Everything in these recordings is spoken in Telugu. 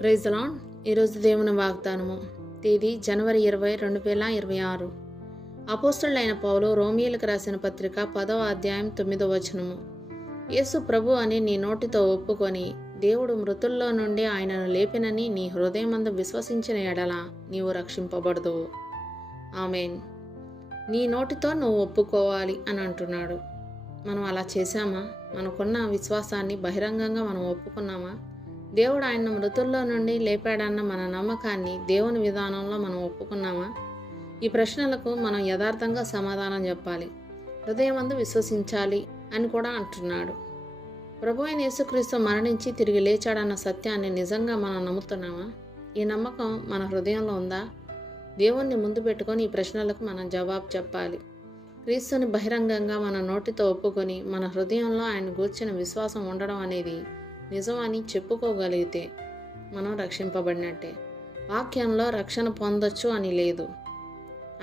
Praise the lord. ఈరోజు దేవుని వాగ్దానము. తేదీ జనవరి 20, 2026. అపోస్తలుడైన పౌలు రోమియోలకు రాసిన పత్రిక 10వ అధ్యాయం 9వ వచనము. యేసు ప్రభు అని నీ నోటితో ఒప్పుకొని దేవుడు మృతుల్లో నుండి ఆయనను లేపినని నీ హృదయమందు విశ్వసించిన ఎడల నీవు రక్షింపబడదువు. ఆమేన్. నీ నోటితో నువ్వు ఒప్పుకోవాలి అని అంటున్నాడు. మనం అలా చేశామా? మనకున్న విశ్వాసాన్ని బహిరంగంగా మనం ఒప్పుకున్నామా? దేవుడు ఆయన మృతుల్లో నుండి లేపాడన్న మన నమ్మకాన్ని దేవుని విధానంలో మనం ఒప్పుకున్నామా? ఈ ప్రశ్నలకు మనం యథార్థంగా సమాధానం చెప్పాలి. హృదయమందు విశ్వసించాలి అని కూడా అంటున్నాడు. ప్రభు అయిన యేసుక్రీస్తు మరణించి తిరిగి లేచాడన్న సత్యాన్ని నిజంగా మనం నమ్ముతున్నామా? ఈ నమ్మకం మన హృదయంలో ఉందా? దేవుణ్ణి ముందు పెట్టుకొని ఈ ప్రశ్నలకు మనం జవాబు చెప్పాలి. క్రీస్తుని బహిరంగంగా మన నోటితో ఒప్పుకొని మన హృదయంలో ఆయన గూర్చిన విశ్వాసం ఉండడం అనేది నిజమని చెప్పుకోగలిగితే మనం రక్షింపబడినట్టే. వాక్యంలో రక్షణ పొందొచ్చు అని లేదు.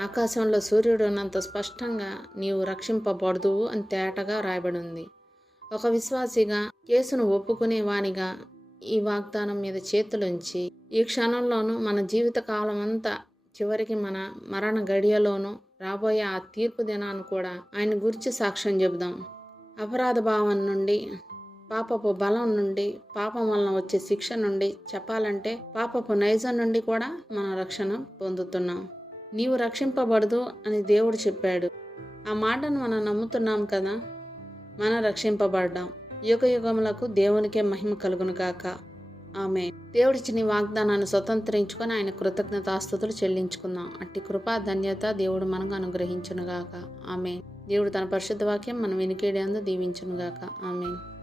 ఆకాశంలో సూర్యుడు ఉన్నంత స్పష్టంగా నీవు రక్షింపబడదువు అని తేటగా రాయబడి ఉంది. ఒక విశ్వాసిగా యేసును ఒప్పుకునే వానిగా ఈ వాగ్దానం మీద చేతులుంచి ఈ క్షణంలోనూ మన జీవిత కాలం అంతా చివరికి మన మరణ గడియలోనూ రాబోయే ఆ తీర్పు దినాన్ని కూడా ఆయన గురించి సాక్ష్యం చెబుదాం. అపరాధ భావం నుండి, పాపపు బలం నుండి, పాపం వలన వచ్చే శిక్ష నుండి, చెప్పాలంటే పాపపు నైజం నుండి కూడా మనం రక్షణ పొందుతున్నాం. నీవు రక్షింపబడదు అని దేవుడు చెప్పాడు. ఆ మాటను మనం నమ్ముతున్నాం కదా. మనం రక్షింపబడ్డాం. యుగ యుగములకు దేవునికే మహిమ కలుగును గాక. ఆమేన్. దేవుడిచ్చిన వాగ్దానాన్ని స్వతంత్రించుకొని ఆయన కృతజ్ఞతాస్తుతులు చెల్లించుకుందాం. అట్టి కృపా ధన్యత దేవుడు మనకు అనుగ్రహించునుగాక. ఆమేన్. దేవుడు తన పరిశుద్ధ వాక్యం మనం వినికిడందు దీవించునుగాక. ఆమేన్.